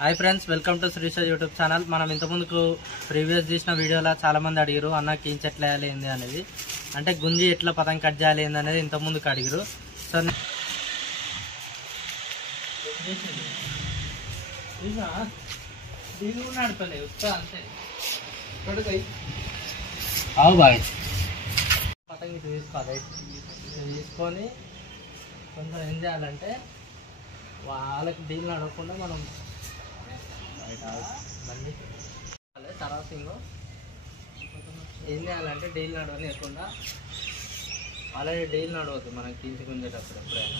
Hi friends, welcome to Srisha YouTube channel. మనం ఇంతకుముందుకు previous తీసిన వీడియోలో చాలామంది అడిగారు అన్న కీంచి ఎట్లా వేయాలి ఏంది అనేది, అంటే గుంజి ఎట్లా పతంగి కట్ చేయాలి ఏంది అనేది ఇంతకుముందుకు అడిగారు. సో అవు బాయ్ పతంగి తీసుకోవాలి. తీసుకొని కొంచెం ఏం చేయాలంటే వాళ్ళకి డీల్ నడవకుండా మనం తర్వాత ఇంకో ఏం చేయాలంటే డీల్ నడవలేకుండా ఆల్రెడీ డీల్ నడవద్దు మనకి తీసుకుందేటప్పుడు ఎప్పుడైనా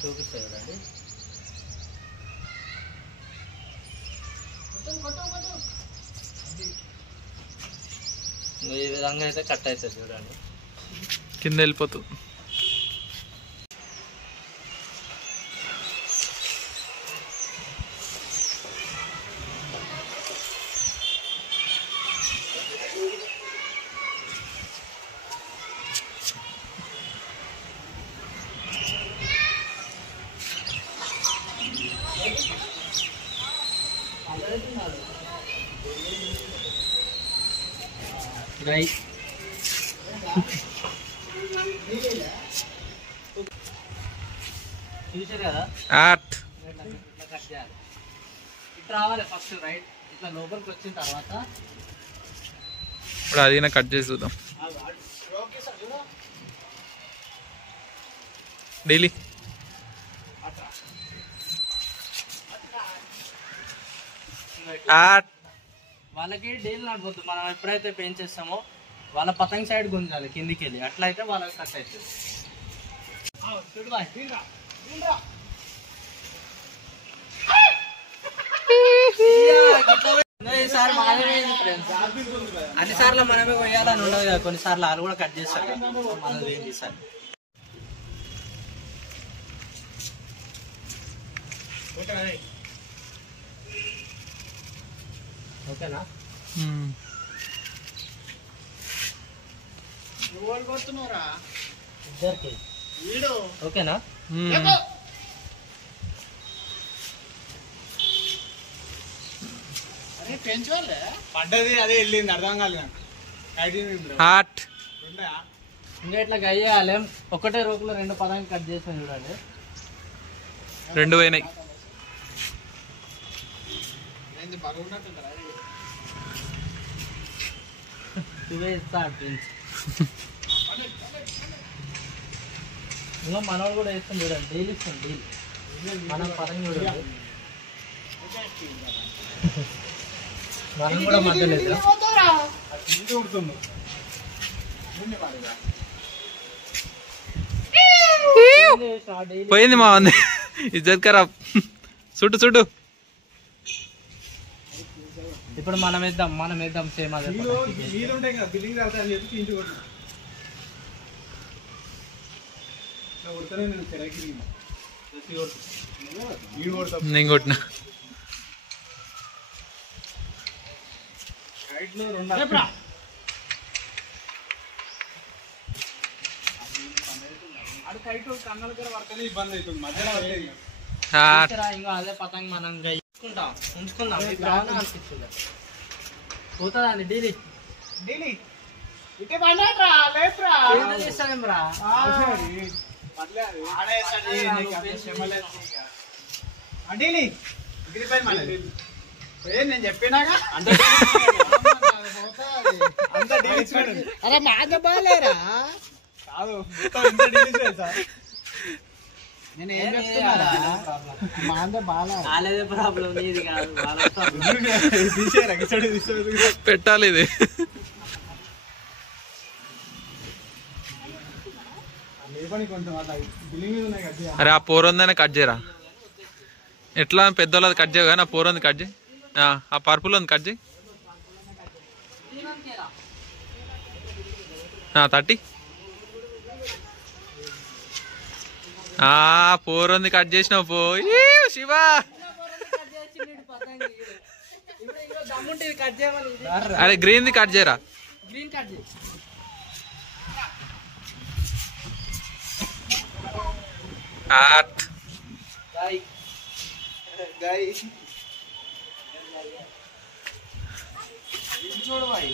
చూపిస్తాయి చూడండి. ఈ విధంగా అయితే కట్ అవుతుంది చూడండి, కింద వెళ్ళిపోతుంది. చూసారు కదా, ఇట్లా కట్ చేయాలి. ఇట్లా రావాలి ఫస్ట్ రైట్, ఇట్లా లోపలికి వచ్చిన తర్వాత ఇప్పుడు అది కట్ చేసి చూద్దాం. డైలీ వాళ్ళకి డీల్ నడిపోద్దు. మనం ఎప్పుడైతే పెయింట్ చేస్తామో వాళ్ళ పతంగి సైడ్ గుంజాలి కిందికి వెళ్ళి, అట్లయితే వాళ్ళకి కట్ అవుతుంది. అన్నిసార్లు మనమే కొయ్యాలని ఉండదు కదా, కొన్నిసార్లు వాళ్ళు కూడా కట్ చేస్తారు కదా, మనది ఏం చేస్తారు. ఓకేనా? ఇద్దరికి ఓకేనా? పడ్డది అదే వెళ్ళింది, అర్థం కాలేదు. ఇంకా ఇట్లా గయ్యాలి. ఒకటే రోకులో రెండు పదాన్ని కట్ చేసాను చూడండి, రెండు పోయినాయి. ఇంకా మనోడు కూడా వేస్తాం చూడండి, డైలీ ఇస్తాం డైలీ మనం పతంగి చూడండి. మనం కూడా మధ్యలో పోయింది మా ఉంది ఇజ్జత్ ఖరాబ్. చుట్టు ఇప్పుడు మనం వేద్దాం సేమ్ అదే. నేను కొట్టినా ఇబ్బంది అవుతుంది మధ్యలో. ఇంకా అదే పతంగి మనం ఉంచుకుందాం అనిపిస్తుంది. పోతుందా అండి డీలీ చేస్తాం రా. నేను చెప్పినాగా అరే మాట బాగాలేరా కాదు, నేను ఏం చెప్తున్నా బాగాలేదే ప్రాబ్లం, నీది కాదు పెట్టాలి ఇది. అరే ఆ పోరొందనే కట్ చేయరా, ఎట్లా పెద్దోళ్ళది కట్ చేయగా నా పోరొంది కట్ చేయి, ఆ పర్పుల్ ఉంది కట్ చేయి. 30 పోరొంది కట్ చేసినావు పో శివ. అరే గ్రీన్ది కట్ చేయరా, గ్రీన్ కట్ చేయి. చూడు భాయ్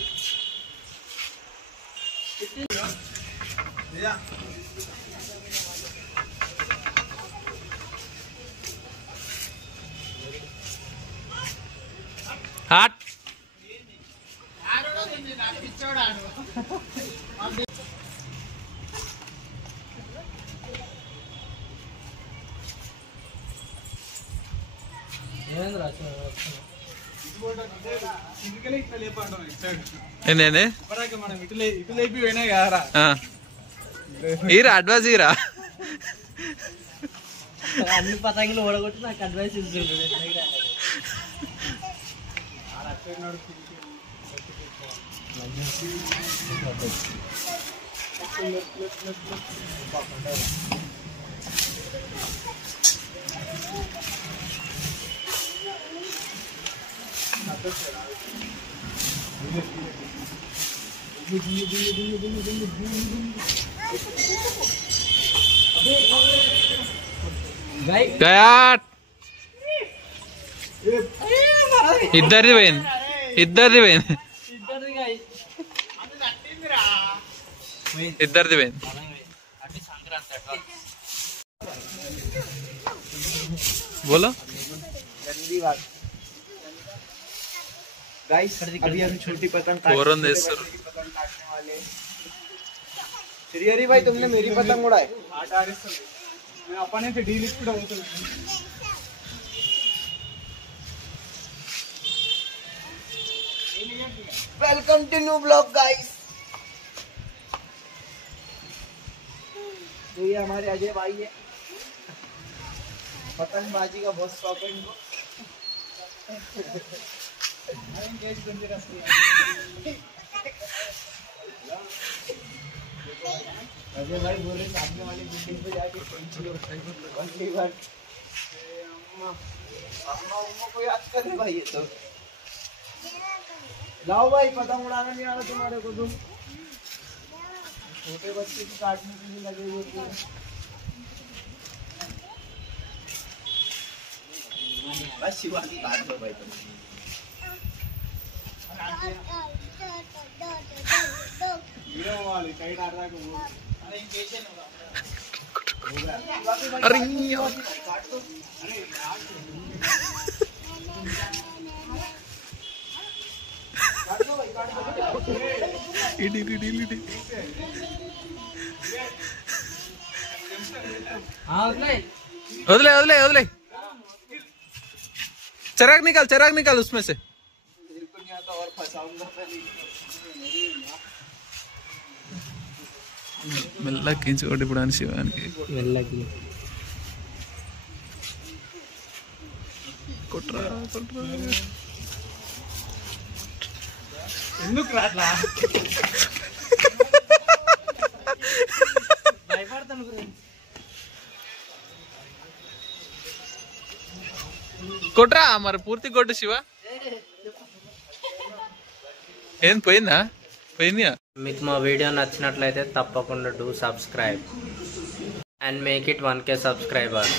హాట్ ఏంది రా ఇంటికెళ్ళి ఇట్లా లేపంటాం ఇటు సైడ్. ఏంటండి ఇప్పటిదాకా మనం ఇటు లేపి పోయినాయి కదరా. ఈరా అడ్వాన్స్ ఈరా అన్ని పతంగులు ఓడగొట్టి నాకు అడ్వైస్ ఇస్తుండ్రు గయాట్ ఇద్దరిది పోయింది ఇద్దరిది పోయింది ఇద్దరిది పోయింది बोलो गाइस अभी हम छोटी पतंग फोरन देస్తారు श्रीहरि भाई तुमने मेरी पतंग उड़ाई ఆట ఆడిస్తుంది. నేను అప్పటి నుంచి డీలిస్ట్ కూడా అవుతున్నాను. Welcome to new blog guys. तो ये हमारे अजय भाई है, पतंगबाजी का बहुत शौक है इनको। अजय भाई बोले सामने वाली बिल्डिंग पे जाके पहली बार अम्मा को याद कर रहे भाई। ये तो लाओ भाई, पतंग उड़ाना नहीं आ रहा तुम्हारे को, तुम छोटे बच्चे की काटने के लिए लगे हुए थे। बस शिवा की बात हो भाई तुम। వీడియో పోవాలి సైడ్ ఆడదాకా పో. अरे वदले वदले वदले चिराग निकाल उसमें से। और फंसाऊंगा మెల్లగా కించుకోండి ఇప్పుడు అని శివానికి మెల్లకి కొట్రా ఎందుకు రాట్లా భయపడతాను కొట్రా మరి పూర్తి కొట్టు శివ. ఏం పోయిందా? మీకు మా వీడియో నచ్చినట్లయితే తప్పకుండా do subscribe and make it 1K subscribers.